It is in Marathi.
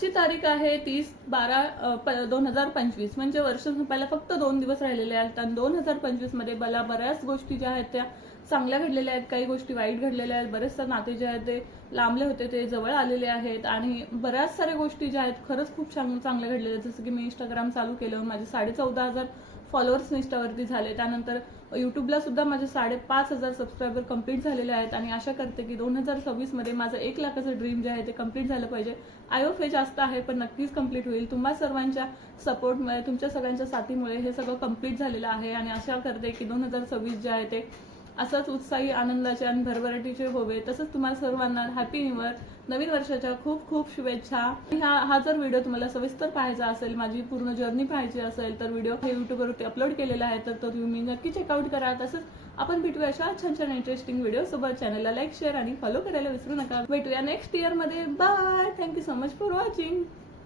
आजची तारीख आहे 30/12/2025 म्हणजे वर्ष संपायला फक्त 2 दिवस राहिलेले आहेत आणि 2025 मध्ये मला बऱ्याच गोष्टी ज्या आहेत त्या चांगल्या घडलेल्या आहेत, काही गोष्टी वाईट घडलेल्या आहेत, बरेचसे नाते जे आहेत ते लांबले होते ते जवळ आलेले आहेत आणि बऱ्याच साऱ्या गोष्टी ज्या आहेत खरंच खूप चांगल्या घडलेल्या आहेत. जसं की मी इंस्टाग्राम चालू केलं, माझे 14,500 फॉलोअर्स इंस्टावरती झाले, त्यानंतर युट्यूबला सुद्धा माझे 5,500 सबस्क्रायबर कंप्लीट झालेले आहेत आणि आशा करते की 2026 मध्ये माझं 1 लाखाचं ड्रीम जे आहे ते कंप्लीट झालं पाहिजे. आय होप हे जास्त आहे पण नक्कीच कंप्लीट होईल. तुम्हा सर्वांच्या सपोर्टमुळे, तुमच्या सगळ्यांच्या साथीमुळे हे सगळं कंप्लीट झालेलं आहे आणि आशा करते की 2026 जे आहे ते असंच उत्साही, आनंदाचे आणि भरभराटीचे होवे. तसंच तुम्हाला सर्वांना हॅपी न्यू इयर, नवीन वर्षाच्या खूप खूप शुभेच्छा. हा जर व्हिडिओ तुम्हाला सविस्तर पाहायचा असेल, माझी पूर्ण जर्नी पाहायची असेल तर व्हिडिओ हे युट्यूबवरती अपलोड केलेला आहे, तर तो तुम्ही नक्की चेकआउट करा. तसंच आपण भेटूया अशा छान छान इंटरेस्टिंग व्हिडिओ सोबत. चॅनलला लाईक, शेअर आणि फॉलो करायला विसरू नका. भेटूया नेक्स्ट इयर मध्ये. Bye. Thank you so much for watching.